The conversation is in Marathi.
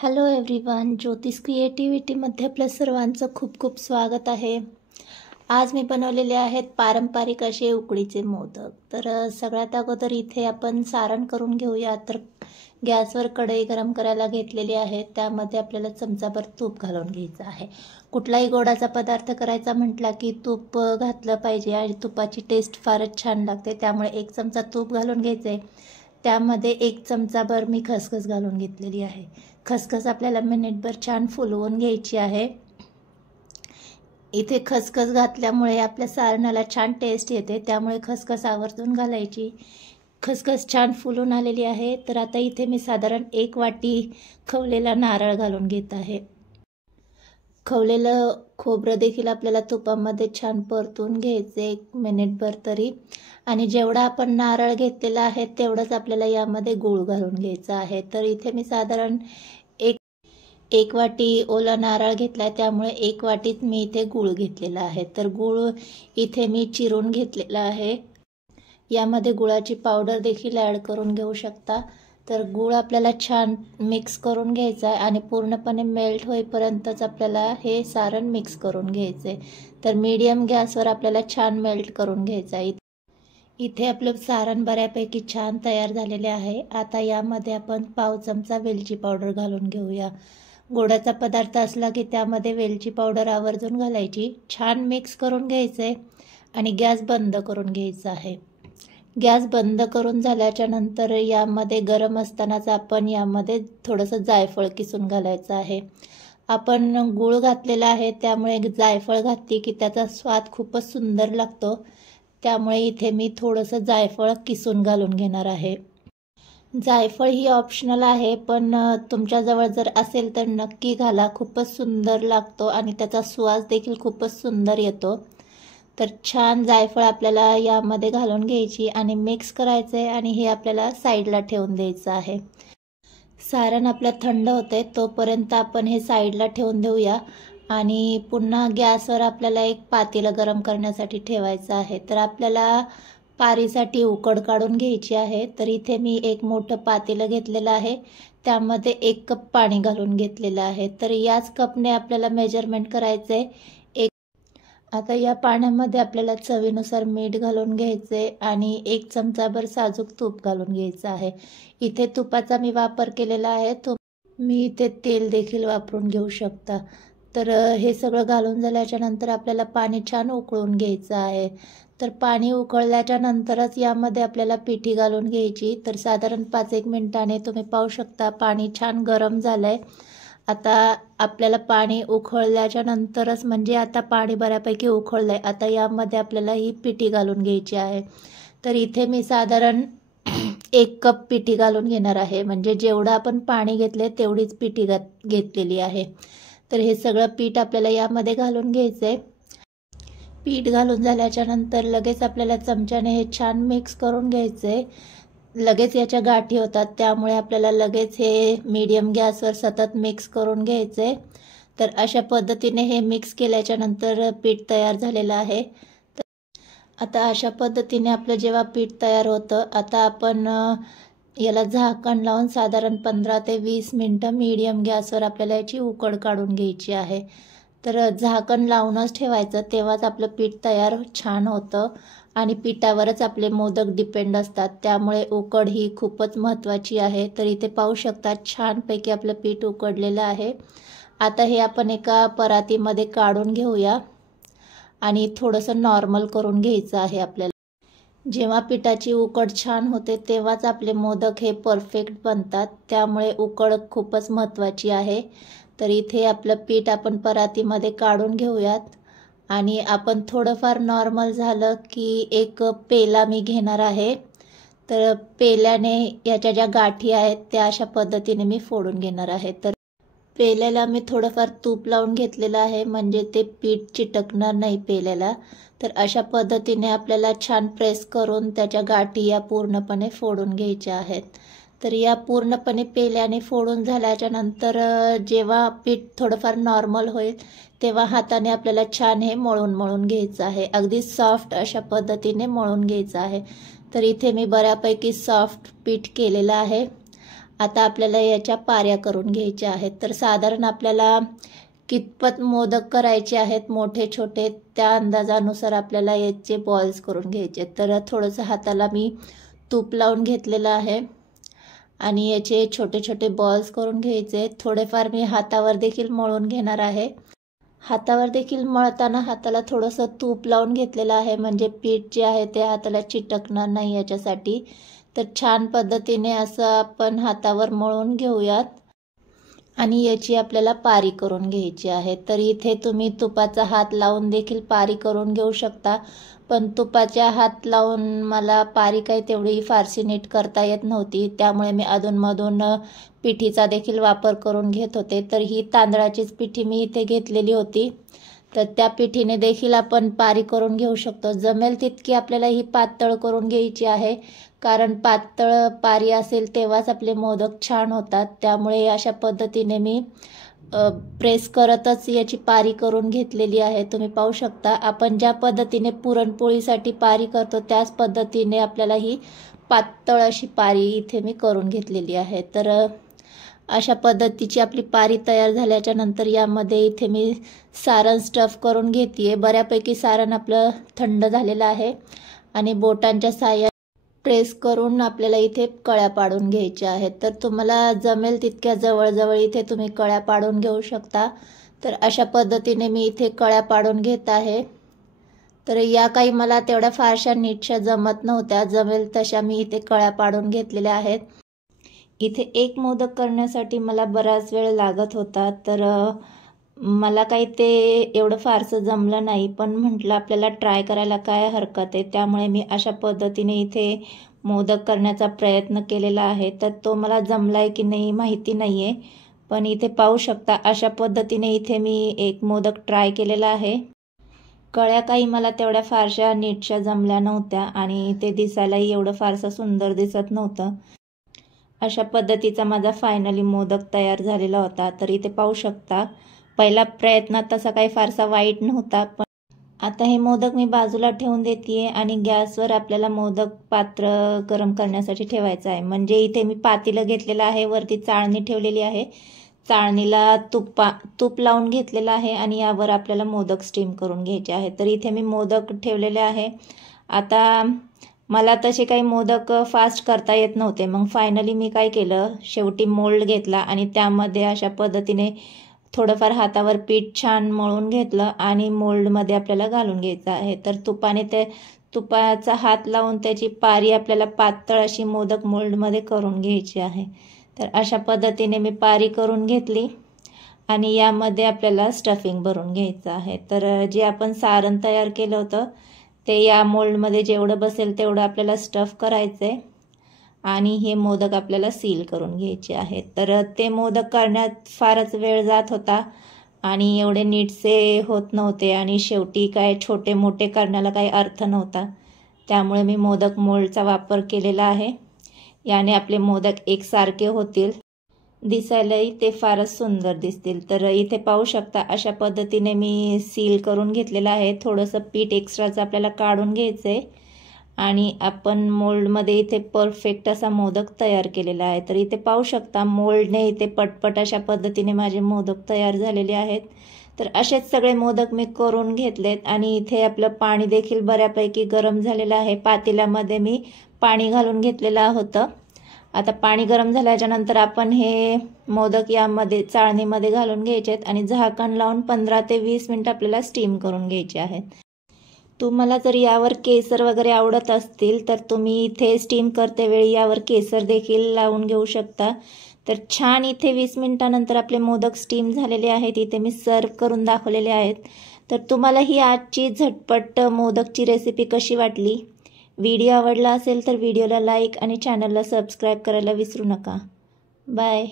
हॅलो एव्हरीवन, ज्योतिष क्रिएटिव्हिटीमध्ये आपल्या सर्वांचं खूप खूप स्वागत आहे. आज मी बनवलेले आहेत पारंपरिक असे उकडीचे मोदक. तर सगळ्यात अगोदर इथे आपण सारण करून घेऊया. तर गॅसवर कढई गरम करायला घेतलेली आहे. त्यामध्ये आपल्याला चमचाभर तूप घालून घ्यायचं आहे. कुठलाही गोडाचा पदार्थ करायचा म्हटला की तूप घातलं पाहिजे आणि तुपाची टेस्ट फारच छान लागते. त्यामुळे 1 चमचा तूप घालून घ्यायचं आहे. त्यामध्ये 1 चमचाभर मी खसखस घालून घेतलेली आहे. खसखस आपल्याला मिनिटभर छान फुलवून घ्यायची आहे. इथे खसखस घातल्यामुळे आपल्या सारणाला छान टेस्ट येते, त्यामुळे खसखस आवर्जून घालायची. खसखस छान फुलून आलेली आहे. तर आता इथे मी साधारण 1 वाटी खवलेला नारळ घालून घेत आहे. खवलेलं खोबरं देखील आपल्याला तुपामध्ये छान परतून घ्यायचे 1 मिनिटभर तरी. आणि जेवढा आपण नारळ घेतलेला आहे तेवढंच आपल्याला यामध्ये गूळ घालून घ्यायचा आहे. तर इथे मी साधारण एक वाटी ओला नारळ घेतला आहे, त्यामुळे 1 वाटीत मी इथे गूळ घेतलेला आहे. तर गूळ इथे मी चिरून घेतलेला आहे. यामध्ये गुळाची पावडर देखील ॲड करून घेऊ शकता. तर गूळ आपल्याला छान मिक्स करून घ्यायचा आहे आणि पूर्णपणे मेल्ट होईपर्यंतच आपल्याला हे सारण मिक्स करून घ्यायचं आहे. तर मीडियम गॅसवर आपल्याला छान मेल्ट करून घ्यायचं आहे. इथे आपलं सारण बऱ्यापैकी छान तयार झालेले आहे. आता यामध्ये आपण पाव चमचा वेलची पावडर घालून घेऊया. गोडाचा पदार्थ असला की त्यामध्ये वेलची पावडर आवर्जून घालायची. छान मिक्स करून घ्यायचं आहे आणि गॅस बंद करून घ्यायचा आहे. गॅस बंद करून झाल्याच्या नंतर यामध्ये गरम असतानाच आपण यामध्ये थोडंसं जायफळ किसून घालायचं आहे. आपण गूळ घातलेला आहे, त्यामुळे जायफळ घातली की त्याचा स्वाद खूपच सुंदर लागतो. त्यामुळे इथे मी थोडंसं जायफळ किसून घालून घेणार आहे. जायफळ ही ऑप्शनल आहे, पण तुमच्याजवळ जर असेल तर नक्की घाला. खूपच सुंदर लागतो आणि त्याचा सुवास देखील खूपच सुंदर येतो. तर छान जायफळ आपल्याला यामध्ये घालून घ्यायची आणि मिक्स करायचं आहे आणि हे आपल्याला साईडला ठेवून द्यायचं आहे. सारण आपलं थंड होते तोपर्यंत आपण हे साईडला ठेवून देऊया. आणि पुन्हा गॅसवर आपल्याला एक पातेलं गरम करण्यासाठी ठेवायचं आहे. तर आपल्याला पारीसाठी उकड काढून घ्यायची आहे. तर इथे मी एक मोठं पातेलं घेतलेलं आहे. त्यामध्ये 1 कप पाणी घालून घेतलेलं आहे. तर याच कपने आपल्याला मेजरमेंट करायचं आहे. आता या पाण्यामध्ये आपल्याला चवीनुसार मीठ घालून घ्यायचे आणि 1 चमचाभर साजूक तूप घालून घ्यायचं आहे. इथे तुपाचा मी वापर केलेला आहे. मी इथे तेल देखील वापरून घेऊ शकता. तर हे सगळं घालून झाल्याच्या नंतर आपल्याला पाणी छान उकळून घ्यायचं आहे. तर पाणी उकळल्याच्या नंतरच यामध्ये आपल्याला पिठी घालून घ्यायची. तर साधारण 5-1 मिनिटाने तुम्ही पाहू शकता पाणी छान गरम झालं आहे. आता आपल्याला पाणी उकळल्याच्या नंतरच, म्हणजे आता पाणी बऱ्यापैकी उकळलं आहे, आता यामध्ये आपल्याला ही पिठी घालून घ्यायची आहे. तर इथे मी साधारण 1 कप पिठी घालून घेणार आहे. म्हणजे जेवढं आपण पाणी घेतले तेवढीच पिठी घेतलेली आहे. तर हे सगळं पीठ आपल्याला यामध्ये घालून घ्यायचं आहे. पीठ घालून झाल्याच्या नंतर लगेच आपल्याला चमच्याने हे छान मिक्स करून घ्यायचं आहे. लगेच याच्या गाठी होतात, त्यामुळे आपल्याला लगेच हे मीडियम गॅसवर सतत मिक्स करून घ्यायचं आहे. तर अशा पद्धतीने हे मिक्स केल्याच्या नंतर पीठ तयार झालेलं आहे. आता अशा पद्धतीने आपलं जेव्हा पीठ तयार होतं, आता आपण याला झाकण लावून साधारण 15 ते 20 मिनटं मीडियम गॅसवर आपल्याला याची उकड काढून घ्यायची आहे. तर झाकण लावूनच ठेवायचं, तेव्हाच आपलं पीठ तयार छान होतं. आणि पिठावरच आपले मोदक डिपेंड असतात, त्यामुळे उकड ही खूपच महत्त्वाची आहे. तर इथे पाहू शकता छानपैकी आपलं पीठ उकडलेलं आहे. आता हे आपण एका परातीमध्ये काढून घेऊया आणि थोडंसं नॉर्मल करून घ्यायचं आहे आपल्याला. जेव्हा पिठाची उकड छान होते तेव्हाच आपले मोदक हे परफेक्ट बनतात, त्यामुळे उकड खूपच महत्त्वाची आहे. तर इथे आपलं पीठ आपण परातीमध्ये काढून घेऊयात आणि आपण थोडंफार नॉर्मल झालं की एक पेला मी घेणार आहे. तर पेल्याने याच्या ज्या गाठी आहेत त्या अशा पद्धतीने मी फोडून घेणार आहे. तर पेल्याला मी थोडंफार तूप लावून घेतलेलं आहे, म्हणजे ते पीठ चिटकणार नाही पेल्याला. तर अशा पद्धतीने आपल्याला छान प्रेस करून त्याच्या गाठी या पूर्णपणे फोडून घ्यायच्या आहेत. तर या पूर्णपणे पेल्याने फोडून झाल्याच्या नंतर जेव्हा पीठ थोडंफार नॉर्मल होईल तेव्हा हाताने आपल्याला छान हे मळून घ्यायचं आहे. अगदी सॉफ्ट अशा पद्धतीने मळून घ्यायचं आहे. तर इथे मी बऱ्यापैकी सॉफ्ट पीठ केलेलं आहे. आता आपल्याला याच्या पाऱ्या करून घ्यायच्या आहेत. तर साधारण आपल्याला कितपत मोदक करायचे आहेत मोठे छोटे त्या अंदाजानुसार आपल्याला याचे बॉल्स करून घ्यायचे. तर थोडंसं हाताला मी तूप लावून घेतलेलं आहे आणि याचे छोटे छोटे बॉल्स करून घ्यायचे. थोडेफार मी हातावर देखील मळून घेणार आहे. हातावर देखील मळताना हाताला थोडंसं तूप लावून घेतलेलं आहे, म्हणजे पीठ जे आहे ते हाताला चिटकणार नाही याच्यासाठी. तर छान पद्धतीने असं आपण हातावर मळून घेऊयात आणि याची आपल्याला पारी करून घ्यायची आहे. तर इथे तुम्ही तुपाचा हात लावून देखील पारी करून घेऊ शकता, पण तुपाच्या हात लावून मला पारी काही तेवढी फारशी नीट करता येत नव्हती, त्यामुळे मी अधूनमधून पिठीचा देखील वापर करून घेत होते. तर ही तांदळाचीच पिठी मी इथे घेतलेली होती, तर त्या पिठीने देखील आपण पारी करून घेऊ शकतो. जमेल तितकी आपल्याला ही पातळ करून घ्यायची आहे, कारण पातळ पारी असेल तेव्हाच आपले मोदक छान होतात. त्यामुळे अशा पद्धतीने मी प्रेस करतच याची पारी करून घेतलेली आहे. तुम्ही पाहू शकता आपण ज्या पद्धतीने पुरणपोळीसाठी पारी करतो त्याच पद्धतीने आपल्याला ही पातळ अशी पारी इथे मी करून घेतलेली आहे. तर अशा पद्धतीची आपली पारी तयार झाल्याच्या नंतर यामध्ये इथे मी सारण स्टफ करून घेते. बऱ्यापैकी सारण आपलं थंड झालेलं आहे आणि बोटांच्या साहाय्याने प्रेस करून आपल्याला इथे कळ्या पाडून घ्यायच्या आहेत. तर तुम्हाला जमेल तितक्या जवळजवळ इथे तुम्ही कळ्या पाडून घेऊ शकता. तर अशा पद्धतीने मी इथे कळ्या पाडून घेत आहे. तर या काही मला तेवढ्या फारशा नीटशा जमत नव्हत्या, जमेल तशा मी इथे कळ्या पाडून आपल्याला आहेत. इथे एक मोदक करण्यासाठी मला बराच वेळ लागत होता, तर मला काही ते एवढं फारसं जमलं नाही, पण म्हटलं आपल्याला ट्राय करायला काय हरकत आहे. त्यामुळे मी अशा पद्धतीने इथे मोदक करण्याचा प्रयत्न केलेला आहे. तर तो मला जमलाय की नाही माहिती नाही आहे, पण इथे पाहू शकता अशा पद्धतीने इथे मी एक मोदक ट्राय केलेला आहे. कळ्या काही मला तेवढ्या फारशा नीटशा जमल्या नव्हत्या आणि ते दिसायलाही एवढं फारसं सुंदर दिसत नव्हतं. अशा पद्धतीचा माझा फायनली मोदक तयार झालेला होता. तर इथे पाहू शकता पहिला प्रयत्नात तसा काही फारसा वाईट नव्हता. पण आता हे मोदक मी बाजूला ठेवून देते आणि गॅसवर आपल्याला मोदक पात्र गरम करण्यासाठी ठेवायचं आहे. म्हणजे इथे मी पातेलं घेतलेलं आहे, वरती चाळणी ठेवलेली आहे, चाळणीला तूप लावून घेतलेलं आहे आणि यावर आपल्याला मोदक स्टीम करून घ्यायचे आहे. तर इथे मी मोदक ठेवलेले आहे. आता मला तसे काही मोदक फास्ट करता येत नव्हते, मग फायनली मी काय केलं, शेवटी मोल्ड घेतला आणि त्यामध्ये अशा पद्धतीने थोडंफार हातावर पीठ छान मळून घेतलं आणि मोल्डमध्ये आपल्याला घालून घ्यायचं आहे. तर तुपाचा हात लावून त्याची पारी आपल्याला पातळ अशी मोदक मोल्डमध्ये करून घ्यायची आहे. तर अशा पद्धतीने मी पारी करून घेतली आणि यामध्ये आपल्याला स्टफिंग भरून घ्यायचं आहे. तर जे आपण सारण तयार केलं होतं ते या मोल्डमध्ये जेवढं बसेल तेवढं आपल्याला स्टफ करायचं आहे आणि हे मोदक आपल्याला सील करून घ्यायचे आहेत. तर ते मोदक करण्यात फारच वेळ जात होता आणि एवढे नीटसे होत नव्हते आणि शेवटी काय छोटे मोठे करण्याला काही अर्थ नव्हता. त्यामुळे मी मोदक मोल्डचा वापर केलेला आहे. याने आपले मोदक एकसारखे होतील, दिसायलाही ते फारच सुंदर दिसतील. तर इथे पाहू शकता अशा पद्धतीने मी सील करून घेतलेलं आहे. थोडंसं पीठ एक्स्ट्राचं आपल्याला काढून घ्यायचं आहे आणि आपण मोल्डमध्ये इथे परफेक्ट असा मोदक तयार केलेला आहे. तर इथे पाहू शकता मोल्डने इथे पटपट अशा पद्धतीने माझे मोदक तयार झालेले आहेत. तर असेच सगळे मोदक मी करून घेतलेत आणि इथे आपलं पाणी देखील बऱ्यापैकी गरम झालेलं आहे. पातेल्यामध्ये मी पाणी घालून घेतलेलं होतं. आता पाणी गरम झाल्याच्या नंतर आपण हे मोदक यामध्ये चाळणीमध्ये घालून घ्यायचे आहेत आणि झाकण लावून 15 ते 20 मिनिटं आपल्याला स्टीम करून घ्यायचे आहेत. तुम्हाला जर यावर केसर वगैरे आवडत असतील तर तुम्ही इथे स्टीम करते वेळी यावर केसर देखील लावून घेऊ शकता. तर छान इथे 20 मिनिटानंतर आपले मोदक स्टीम झालेले आहेत. इथे मी सर्व करून दाखवलेले आहेत. तर तुम्हाला ही आजची झटपट मोदकची रेसिपी कशी वाटली? व्हिडिओ आवडला असेल तर व्हिडिओला लाईक आणि चॅनलला सबस्क्राईब करायला विसरू नका. बाय.